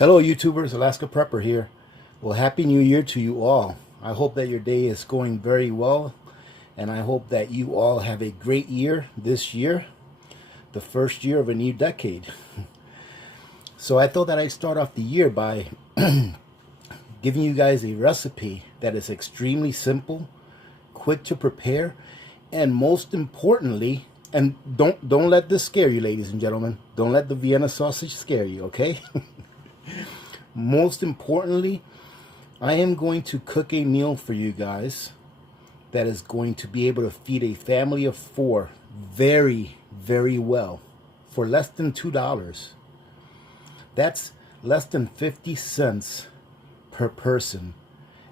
Hello YouTubers, Alaska Prepper here. Well, Happy New Year to you all. I hope that your day is going very well, and I hope that you all have a great year this year, the first year of a new decade. So I thought that I'd start off the year by giving you guys a recipe that is extremely simple, quick to prepare, and most importantly, and don't let this scare you, ladies and gentlemen. Don't let the Vienna sausage scare you, okay? Most importantly, I am going to cook a meal for you guys that is going to be able to feed a family of 4 very, very well for less than $2. That's less than 50 cents per person.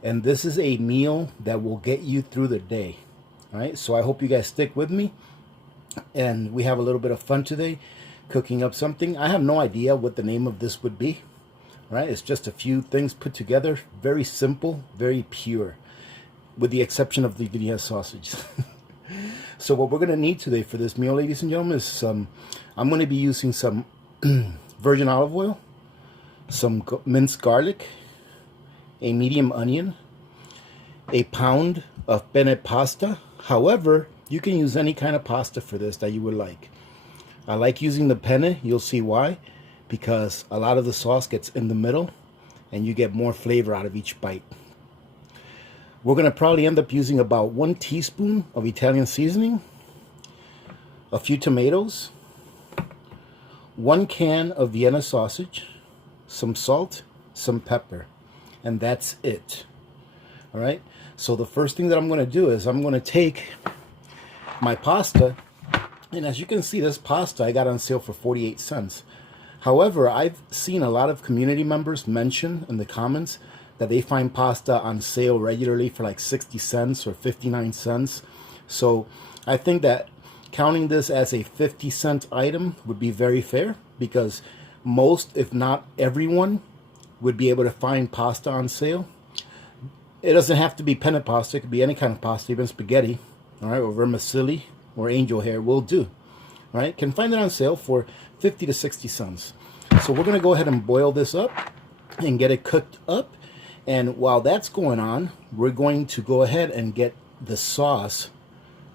And this is a meal that will get you through the day. All right, so I hope you guys stick with me and we have a little bit of fun today cooking up something. I have no idea what the name of this would be. Right, it's just a few things put together, very simple, very pure, with the exception of the Vienna sausage. So what we're going to need today for this meal, ladies and gentlemen, is I'm going to be using some virgin olive oil, some minced garlic, a medium onion, a pound of penne pasta. However, you can use any kind of pasta for this that you would like. I like using the penne, you'll see why. Because a lot of the sauce gets in the middle and you get more flavor out of each bite. We're going to probably end up using about 1 teaspoon of Italian seasoning, a few tomatoes, 1 can of Vienna sausage, some salt, some pepper, and that's it. All right, so the first thing that I'm going to do is I'm going to take my pasta, and as you can see, this pasta I got on sale for 48 cents. However, I've seen a lot of community members mention in the comments that they find pasta on sale regularly for like 60 cents or 59 cents. So I think that counting this as a 50-cent item would be very fair, because most, if not everyone, would be able to find pasta on sale. It doesn't have to be penne pasta. It could be any kind of pasta, even spaghetti, all right, or vermicelli or angel hair will do. All right, can find it on sale for 50 to 60 cents. So we're going to go ahead and boil this up and get it cooked up. And while that's going on, we're going to go ahead and get the sauce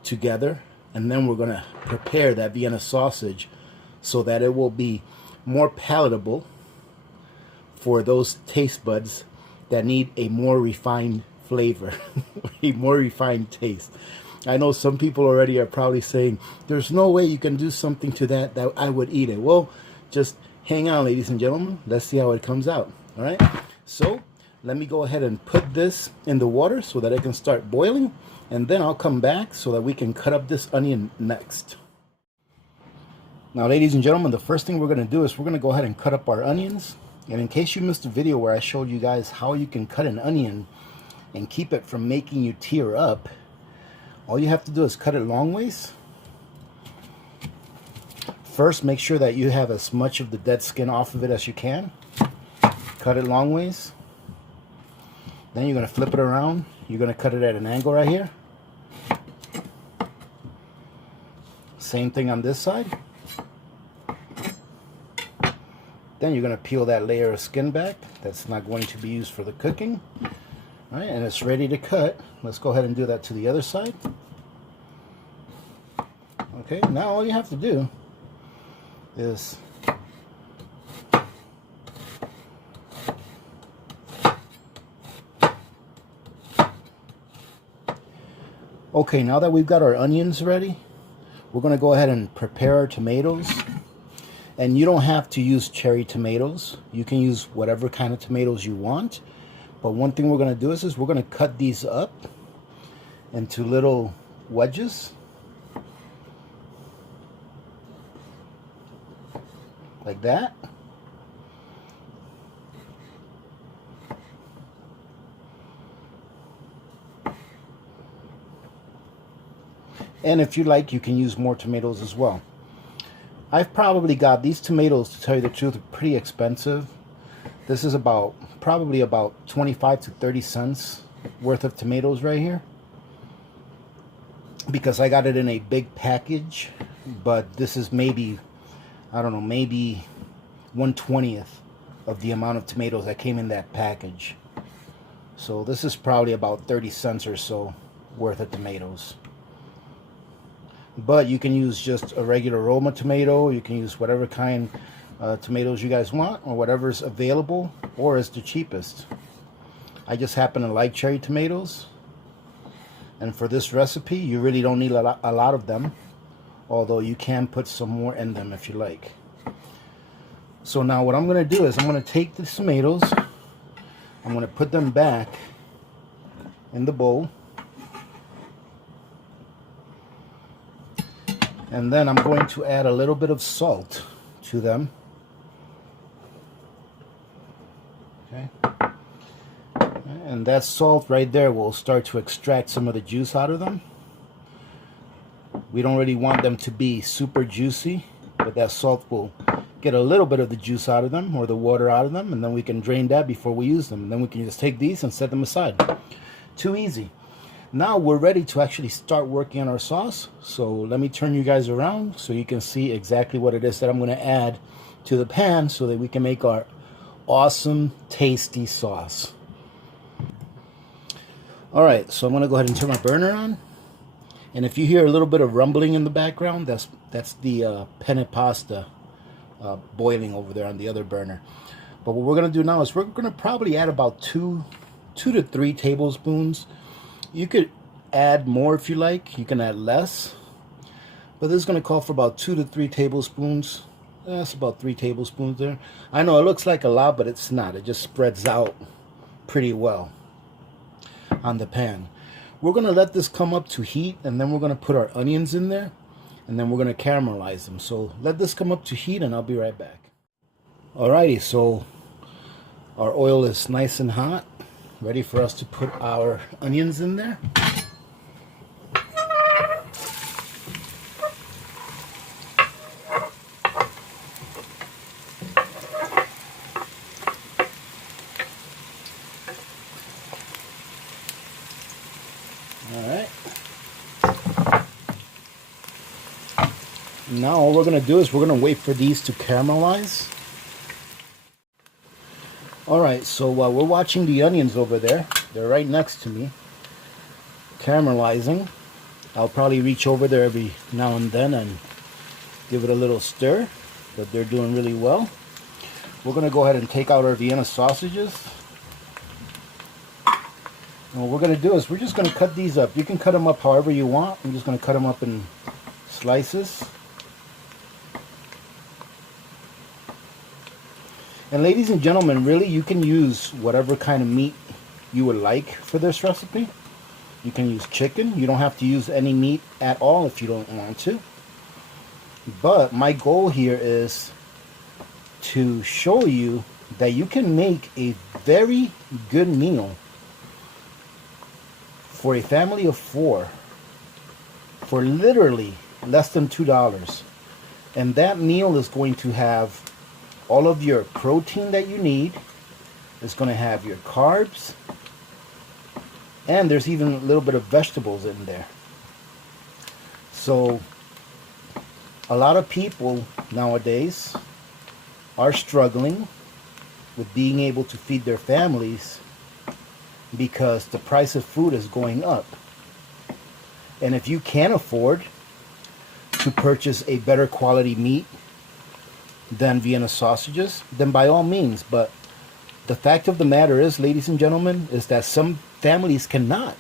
together. And then we're going to prepare that Vienna sausage so that it will be more palatable for those taste buds that need a more refined flavor, a more refined taste. I know some people already are probably saying, there's no way you can do something to that I would eat it. Well, just hang on, ladies and gentlemen. Let's see how it comes out. All right. So let me go ahead and put this in the water so that it can start boiling. And then I'll come back so that we can cut up this onion next. Now, ladies and gentlemen, the first thing we're going to do is we're going to go ahead and cut up our onions. And in case you missed the video where I showed you guys how you can cut an onion and keep it from making you tear up, all you have to do is cut it long ways. First, make sure that you have as much of the dead skin off of it as you can. Cut it long ways. Then you're going to flip it around. You're going to cut it at an angle right here. Same thing on this side. Then you're going to peel that layer of skin back. That's not going to be used for the cooking. All right, and it's ready to cut. Let's go ahead and do that to the other side. Okay, now all you have to do is okay, now that we've got our onions ready, we're going to go ahead and prepare our tomatoes. And you don't have to use cherry tomatoes. You can use whatever kind of tomatoes you want. But one thing we're going to do is we're going to cut these up into little wedges. Like that. And if you like, you can use more tomatoes as well. I've probably got these tomatoes, to tell you the truth, are pretty expensive. This is probably about 25 to 30 cents worth of tomatoes right here, because I got it in a big package, but this is maybe, I don't know, maybe 1/20th of the amount of tomatoes that came in that package. So this is probably about 30 cents or so worth of tomatoes. But you can use just a regular Roma tomato. You can use whatever kind tomatoes you guys want, or whatever's available or is the cheapest. I just happen to like cherry tomatoes, and for this recipe you really don't need a lot of them, although you can put some more in them if you like. So now what I'm going to do is I'm going to take the tomatoes, I'm going to put them back in the bowl, and then I'm going to add a little bit of salt to them. Okay. And that salt right there will start to extract some of the juice out of them. We don't really want them to be super juicy, but that salt will get a little bit of the juice out of them, or the water out of them, and then we can drain that before we use them. And then we can just take these and set them aside. Too easy. Now we're ready to actually start working on our sauce. So let me turn you guys around so you can see exactly what it is that I'm going to add to the pan so that we can make our awesome, tasty sauce. Alright, so I'm going to go ahead and turn my burner on. And if you hear a little bit of rumbling in the background, that's the penne pasta boiling over there on the other burner. But what we're going to do now is we're going to probably add about 2 to 3 tablespoons. You could add more if you like. You can add less. But this is going to call for about 2 to 3 tablespoons. That's about 3 tablespoons there. I know it looks like a lot, but it's not. It just spreads out pretty well on the pan. We're going to let this come up to heat, and then we're going to put our onions in there, and then we're going to caramelize them. So let this come up to heat, and I'll be right back. Alrighty, so our oil is nice and hot, ready for us to put our onions in there. Alright. Now all we're going to do is we're going to wait for these to caramelize. Alright, so while we're watching the onions over there, they're right next to me, caramelizing. I'll probably reach over there every now and then and give it a little stir, but they're doing really well. We're going to go ahead and take out our Vienna sausages. And what we're going to do is we're just going to cut these up. You can cut them up however you want. I'm just going to cut them up in slices. And ladies and gentlemen, really you can use whatever kind of meat you would like for this recipe. You can use chicken. You don't have to use any meat at all if you don't want to. But my goal here is to show you that you can make a very good meal for a family of 4 for literally less than $2. And that meal is going to have all of your protein that you need. It's going to have your carbs, and there's even a little bit of vegetables in there. So a lot of people nowadays are struggling with being able to feed their families because the price of food is going up. And if you can't afford to purchase a better quality meat than Vienna sausages, then by all means. But the fact of the matter is, ladies and gentlemen, is that some families cannot.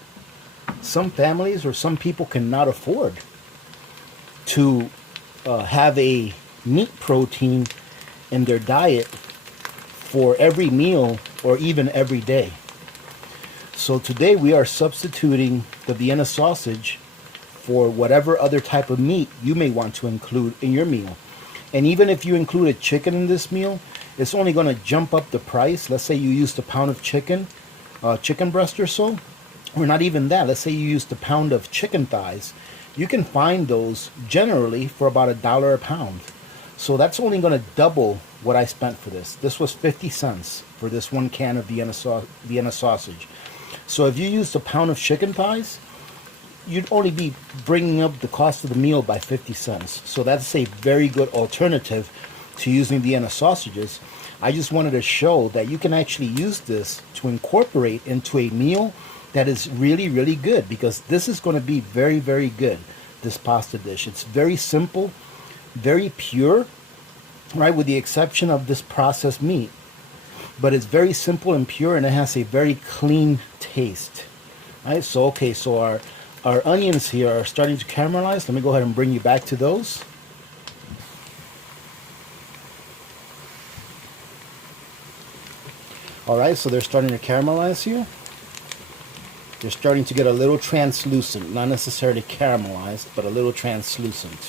Some families or some people cannot afford to have a meat protein in their diet for every meal or even every day. So today we are substituting the Vienna sausage for whatever other type of meat you may want to include in your meal. And even if you include a chicken in this meal, it's only going to jump up the price. Let's say you used a pound of chicken breast or so, or not even that. Let's say you used a pound of chicken thighs. You can find those generally for about $1 a pound. So that's only going to double what I spent for this. This was 50 cents for this 1 can of Vienna sausage. So if you used a pound of chicken thighs, you'd only be bringing up the cost of the meal by 50 cents. So that's a very good alternative to using Vienna sausages. I just wanted to show that you can actually use this to incorporate into a meal that is really, really good, because this is going to be very, very good, this pasta dish. It's very simple, very pure, right, with the exception of this processed meat. But it's very simple and pure, and it has a very clean taste. Right, so okay, so our onions here are starting to caramelize. Let me go ahead and bring you back to those. Alright, so they're starting to caramelize here. They're starting to get a little translucent, not necessarily caramelized, but a little translucent,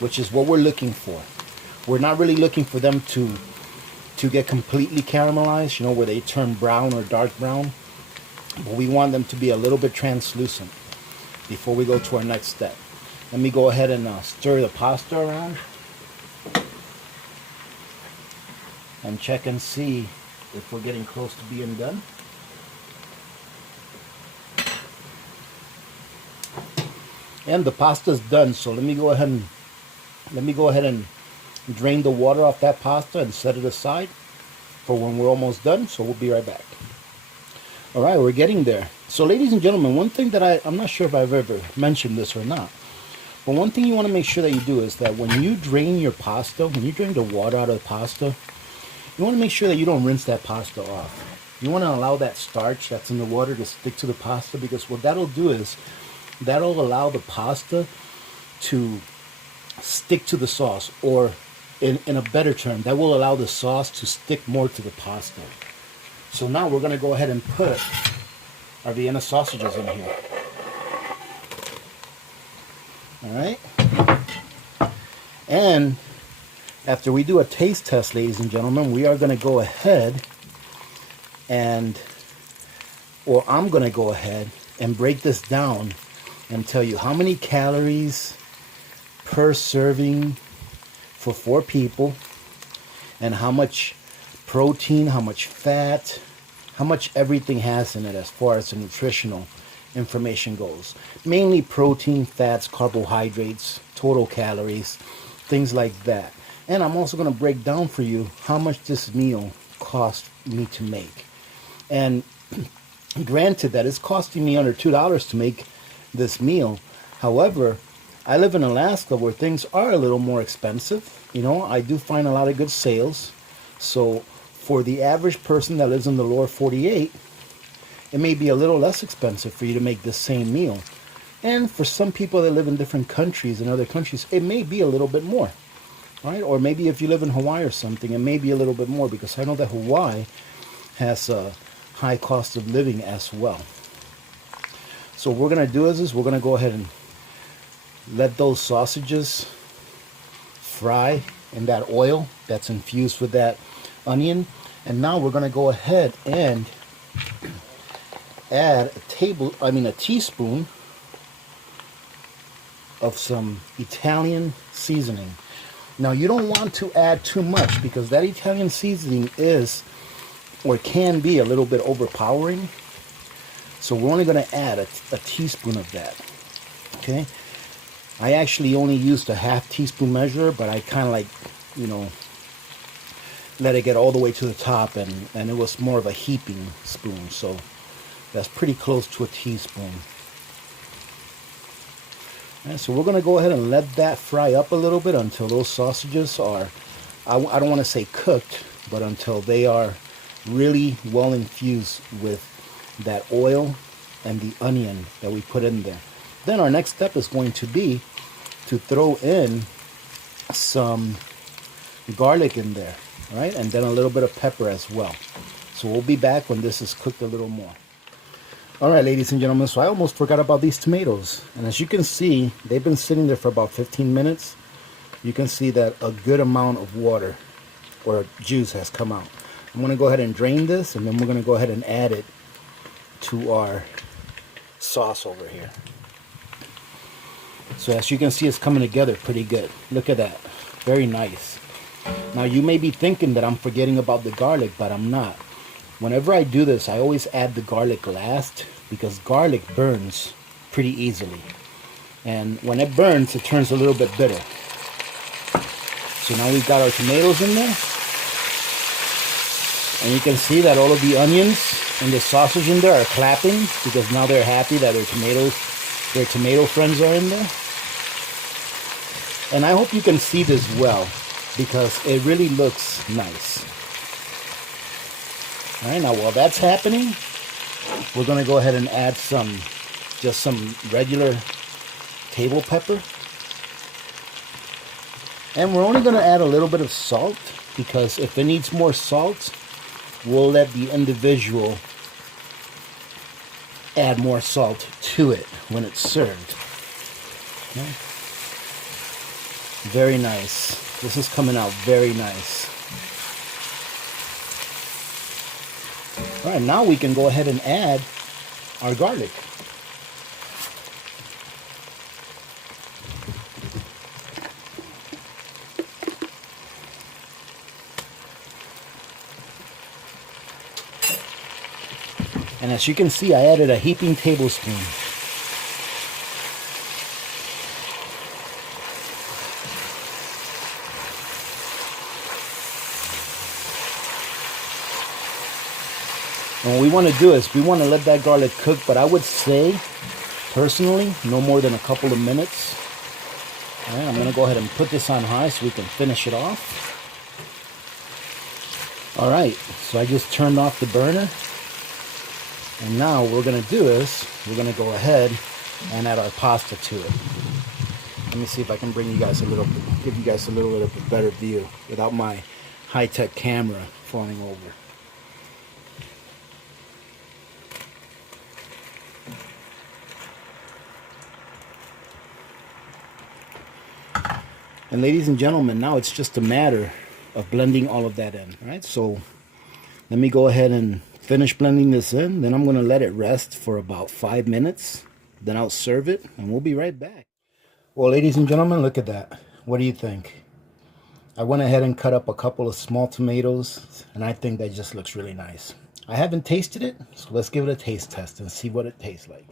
which is what we're looking for. We're not really looking for them to get completely caramelized, you know, where they turn brown or dark brown. But we want them to be a little bit translucent before we go to our next step. Let me go ahead and stir the pasta around and check and see if we're getting close to being done. And the pasta's done, so let me go ahead and drain the water off that pasta and set it aside for when we're almost done. So we'll be right back. All right, we're getting there. So ladies and gentlemen, one thing that I'm not sure if I've ever mentioned this or not, but one thing you want to make sure that you do is that when you drain your pasta, when you drain the water out of the pasta, you want to make sure that you don't rinse that pasta off. You want to allow that starch that's in the water to stick to the pasta, because what that'll do is that'll allow the pasta to stick to the sauce, or in a better term, that will allow the sauce to stick more to the pasta. So now we're going to go ahead and put our Vienna sausages in here. Alright? And after we do a taste test, ladies and gentlemen, we are going to go ahead and, or I'm going to go ahead and break this down and tell you how many calories per serving for 4 people, and how much protein, how much fat, how much everything has in it as far as the nutritional information goes. Mainly protein, fats, carbohydrates, total calories, things like that. And I'm also going to break down for you how much this meal cost me to make. And granted that it's costing me under $2 to make this meal. However, I live in Alaska where things are a little more expensive. You know, I do find a lot of good sales. So for the average person that lives in the lower 48, it may be a little less expensive for you to make this same meal. And for some people that live in different countries, in other countries, it may be a little bit more. Right? Or maybe if you live in Hawaii or something, it may be a little bit more, because I know that Hawaii has a high cost of living as well. So what we're going to do is we're going to go ahead and let those sausages fry in that oil that's infused with that onion. And now we're going to go ahead and add a teaspoon of some Italian seasoning. Now you don't want to add too much, because that Italian seasoning is, or can be, a little bit overpowering. So we're only going to add a teaspoon of that. Okay. I actually only used a half teaspoon measure, but I kind of, like, you know, let it get all the way to the top, and it was more of a heaping spoon. So that's pretty close to a teaspoon. And so we're going to go ahead and let that fry up a little bit until those sausages are, I don't want to say cooked, but until they are really well infused with that oil and the onion that we put in there. Then our next step is going to be to throw in some garlic in there, right? And then a little bit of pepper as well. So we'll be back when this is cooked a little more. All right, ladies and gentlemen, so I almost forgot about these tomatoes. And as you can see, they've been sitting there for about 15 minutes. You can see that a good amount of water or juice has come out. I'm going to go ahead and drain this, and then we're going to go ahead and add it to our sauce over here. So as you can see, it's coming together pretty good. Look at that. Very nice. Now you may be thinking that I'm forgetting about the garlic, but I'm not. Whenever I do this, I always add the garlic last, because garlic burns pretty easily. And when it burns, it turns a little bit bitter. So now we've got our tomatoes in there. And you can see that all of the onions and the sausage in there are clapping because now they're happy that their tomato friends are in there. And I hope you can see this well because it really looks nice. All right, now while that's happening, we're going to go ahead and add just some regular table pepper. And we're only going to add a little bit of salt because if it needs more salt, we'll let the individual add more salt to it when it's served. Okay. Very nice. This is coming out very nice. All right, now we can go ahead and add our garlic. And as you can see, I added a heaping tablespoon. And what we want to do is we want to let that garlic cook, but I would say, personally, no more than a couple of minutes. All right, I'm going to go ahead and put this on high so we can finish it off. All right, so I just turned off the burner. And now what we're going to do is we're going to go ahead and add our pasta to it. Let me see if I can bring you guys give you guys a little bit of a better view without my high-tech camera falling over. And ladies and gentlemen, now it's just a matter of blending all of that in. All right, so let me go ahead and finish blending this in. Then I'm going to let it rest for about 5 minutes. Then I'll serve it, and we'll be right back. Well, ladies and gentlemen, look at that. What do you think? I went ahead and cut up a couple of small tomatoes, and I think that just looks really nice. I haven't tasted it, so let's give it a taste test and see what it tastes like.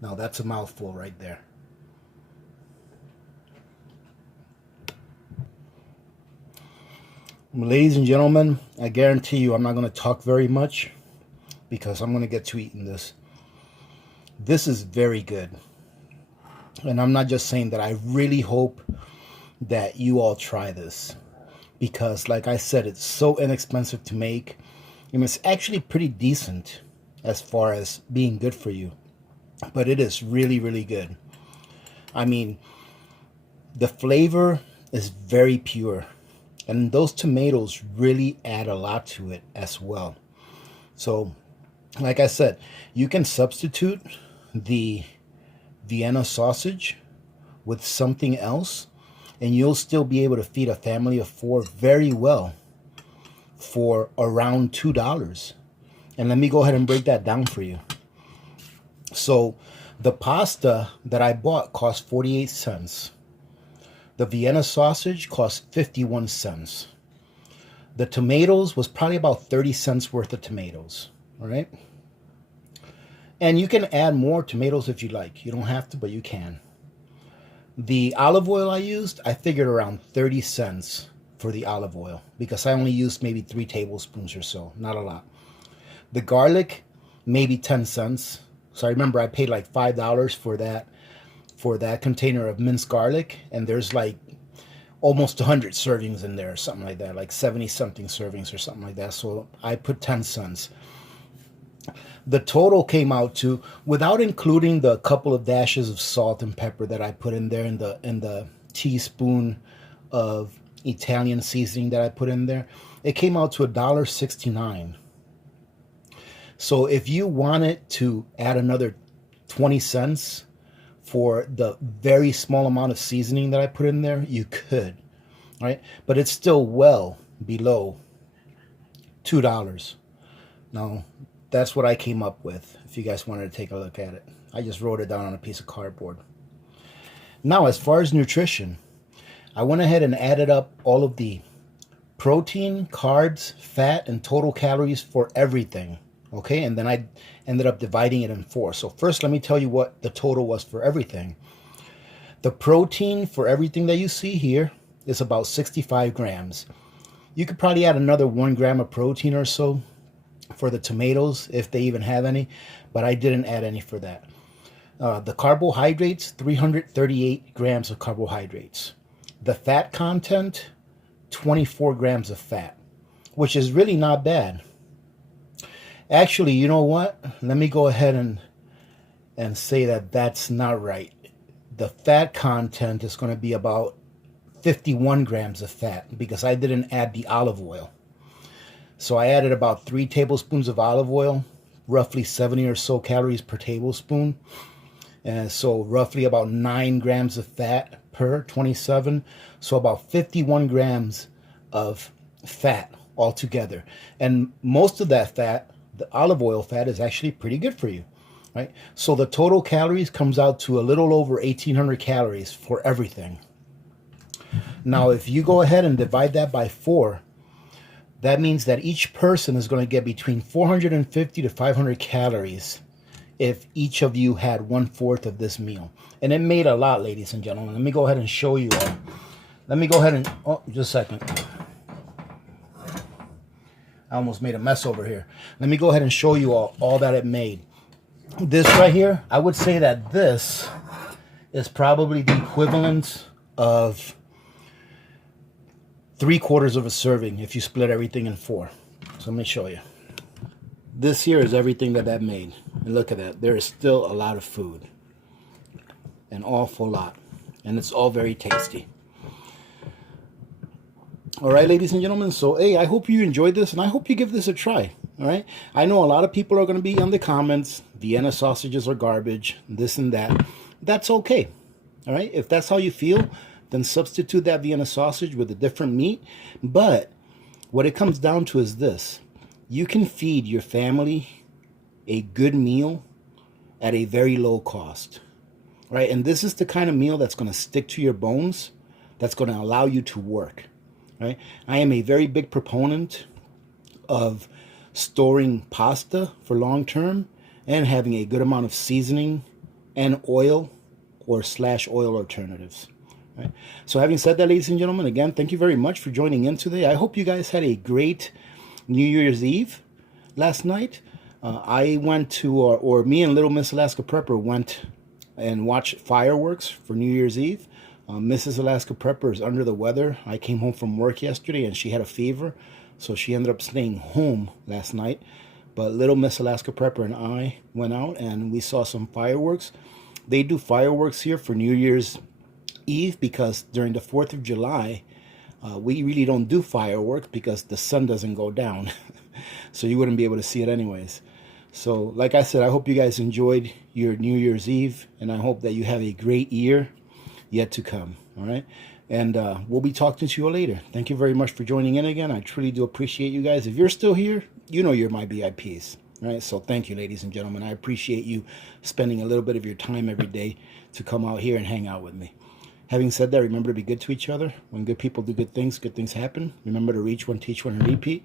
Now, that's a mouthful right there. Ladies and gentlemen, I guarantee you I'm not going to talk very much because I'm going to get to eating this. This is very good. And I'm not just saying that. I really hope that you all try this because, like I said, it's so inexpensive to make. And it's actually pretty decent as far as being good for you. But it is really, really good. I mean, the flavor is very pure. And those tomatoes really add a lot to it as well. So, like I said, you can substitute the Vienna sausage with something else, and you'll still be able to feed a family of 4 very well for around $2. And let me go ahead and break that down for you. So, the pasta that I bought cost 48 cents. The Vienna sausage cost 51 cents. The tomatoes was probably about 30 cents worth of tomatoes. All right. And you can add more tomatoes if you like. You don't have to, but you can. The olive oil I used, I figured around 30 cents for the olive oil because I only used maybe 3 tablespoons or so. Not a lot. The garlic, maybe 10 cents. So I remember I paid like $5 for that container of minced garlic, and there's like almost 100 servings in there or something like that, like 70 something servings or something like that. So I put 10 cents. The total came out to, without including the couple of dashes of salt and pepper that I put in there, in the teaspoon of Italian seasoning that I put in there, it came out to $1.69. So if you wanted to add another 20 cents for the very small amount of seasoning that I put in there, you could, right? But it's still well below $2. Now, that's what I came up with, if you guys wanted to take a look at it. I just wrote it down on a piece of cardboard. Now, as far as nutrition, I went ahead and added up all of the protein, carbs, fat, and total calories for everything. Okay, and then I ended up dividing it in 4. So first, let me tell you what the total was for everything. The protein for everything that you see here is about 65 grams. You could probably add another 1 gram of protein or so for the tomatoes, if they even have any, but I didn't add any for that. The carbohydrates, 338 grams of carbohydrates. The fat content, 24 grams of fat, which is really not bad. Actually, you know what? Let me go ahead and say that that's not right. The fat content is going to be about 51 grams of fat because I didn't add the olive oil. So I added about 3 tablespoons of olive oil, roughly 70 or so calories per tablespoon. And so roughly about 9 grams of fat per 27. So about 51 grams of fat altogether. And most of that fat, the olive oil fat, is actually pretty good for you, right? So the total calories comes out to a little over 1,800 calories for everything. Now, if you go ahead and divide that by 4, that means that each person is going to get between 450 to 500 calories if each of you had 1/4 of this meal. And it made a lot, ladies and gentlemen. Let me go ahead and show you all. Let me go ahead and, oh, just a second. I almost made a mess over here. Let me go ahead and show you all that it made. This right here, I would say that this is probably the equivalent of 3/4 of a serving if you split everything in 4. So let me show you. This here is everything that made. And look at that. There is still a lot of food. An awful lot. And it's all very tasty. All right, ladies and gentlemen. So, hey, I hope you enjoyed this, and I hope you give this a try. All right. I know a lot of people are going to be in the comments, Vienna sausages are garbage, this and that. That's okay. All right. If that's how you feel, then substitute that Vienna sausage with a different meat. But what it comes down to is this. You can feed your family a good meal at a very low cost, right? And this is the kind of meal that's going to stick to your bones, that's going to allow you to work, right? I am a very big proponent of storing pasta for long term and having a good amount of seasoning and oil or /oil alternatives. Right. So having said that, ladies and gentlemen, again, thank you very much for joining in today. I hope you guys had a great New Year's Eve last night. I went to, or me and Little Miss Alaska Prepper went and watched fireworks for New Year's Eve. Mrs. Alaska Prepper is under the weather. I came home from work yesterday and she had a fever, so she ended up staying home last night. But Little Miss Alaska Prepper and I went out and we saw some fireworks. They do fireworks here for New Year's Eve because during the 4th of July, we really don't do fireworks because the sun doesn't go down. So you wouldn't be able to see it anyways. So like I said, I hope you guys enjoyed your New Year's Eve, and I hope that you have a great year yet to come. All right. And we'll be talking to you later. Thank you very much for joining in again. I truly do appreciate you guys. If you're still here, you know you're my VIPs. Right? So thank you, ladies and gentlemen. I appreciate you spending a little bit of your time every day to come out here and hang out with me. Having said that, remember to be good to each other. When good people do good things happen. Remember to reach one, teach one, and repeat.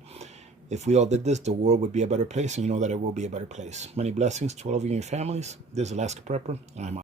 If we all did this, the world would be a better place, and you know that it will be a better place. Many blessings to all of you and your families. This is Alaska Prepper, and I'm out.